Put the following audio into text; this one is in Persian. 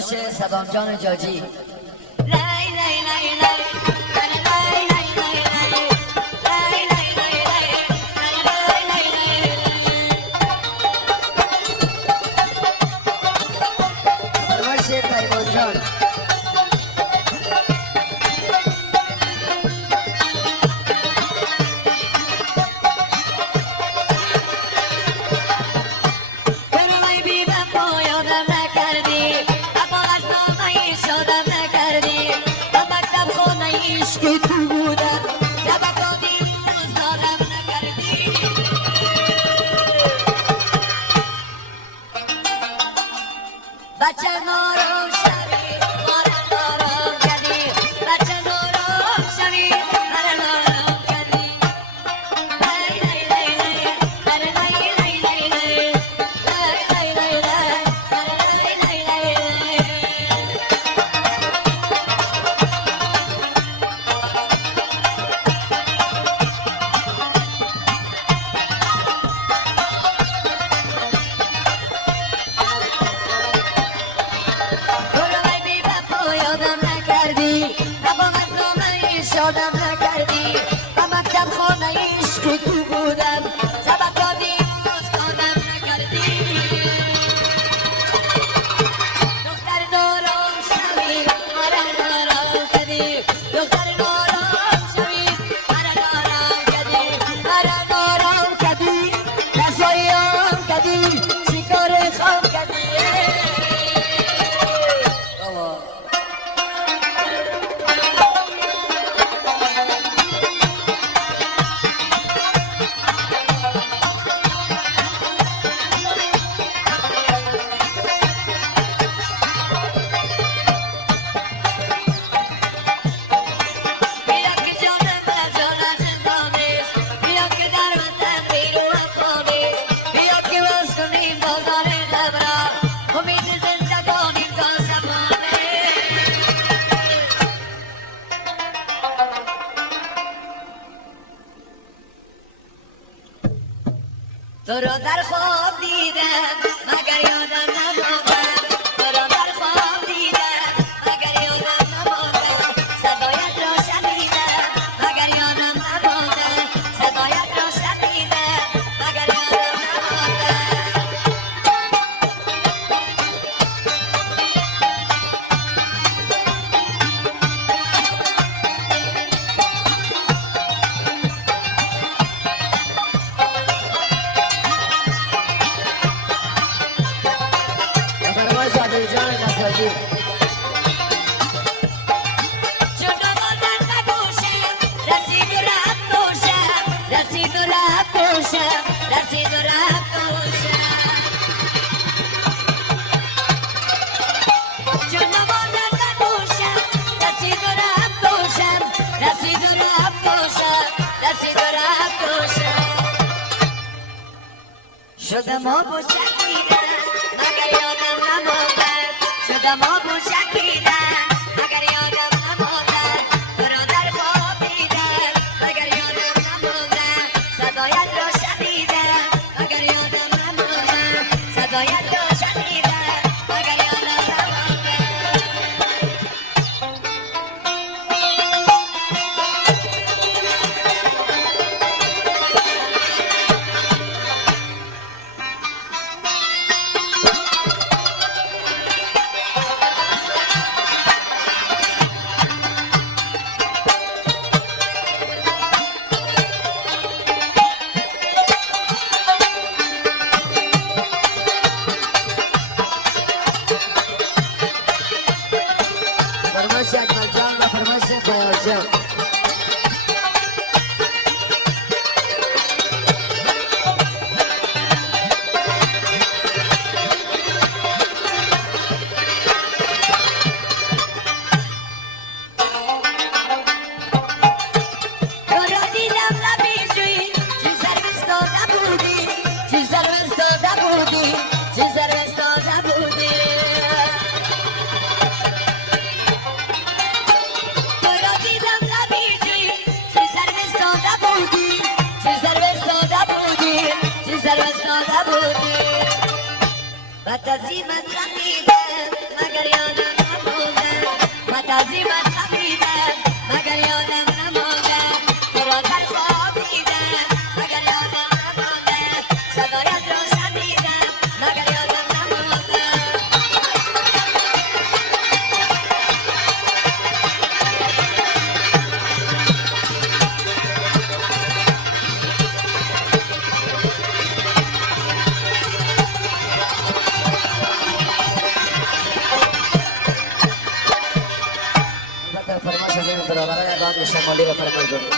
فرمایش سبام جان جاجی. فرمایش پیمان جان. شادم نکردی و مکتب خانه عشق تو بودم سبب دادی استادم نکردی دختر نارام شوی مرا نارام کردی دختر نارام شوی مرا نارام کردی مرا نارام کردی رسواییم کردی شکار خام کردی تو رو در خواب دیدم مگر یادم نماندم تو رو در خواب دیدم مگر یادم نماندم صدایت را شنیدم مگر یادم نماندم صدایت را شنیدم مگر یادم نماندم جان نساجی چون آمدن نگوشم رسید و رفت دوشم رسید و رفت دوشم رسید و رفت دوشم چون آمدن نگوشم رسید و رفت دوشم رسید و رفت دوشم رسید و رفت دوشم شدم آب و شکیدم مگر یادم نماندم شدم آب و شکیدم مگر یادم نماندم تو را در خواب دیدم مگر یادم نماندم صدایت را شنیدم مگر یادم نماندم صدایت را شنیدم مگر یادم نماندم فرمایش اکبر جان و فرمایش خیال جان و تزیمت خمیدم مگر یادم نمانده متازی تپیدم مگر یادم نمانده تو را در خواب دیدم مگر یادم نمانده صدایت را شنیدم مگر یادم نمانده البته فرمایش از این برادرای بعد شمالی را فرمایش داریم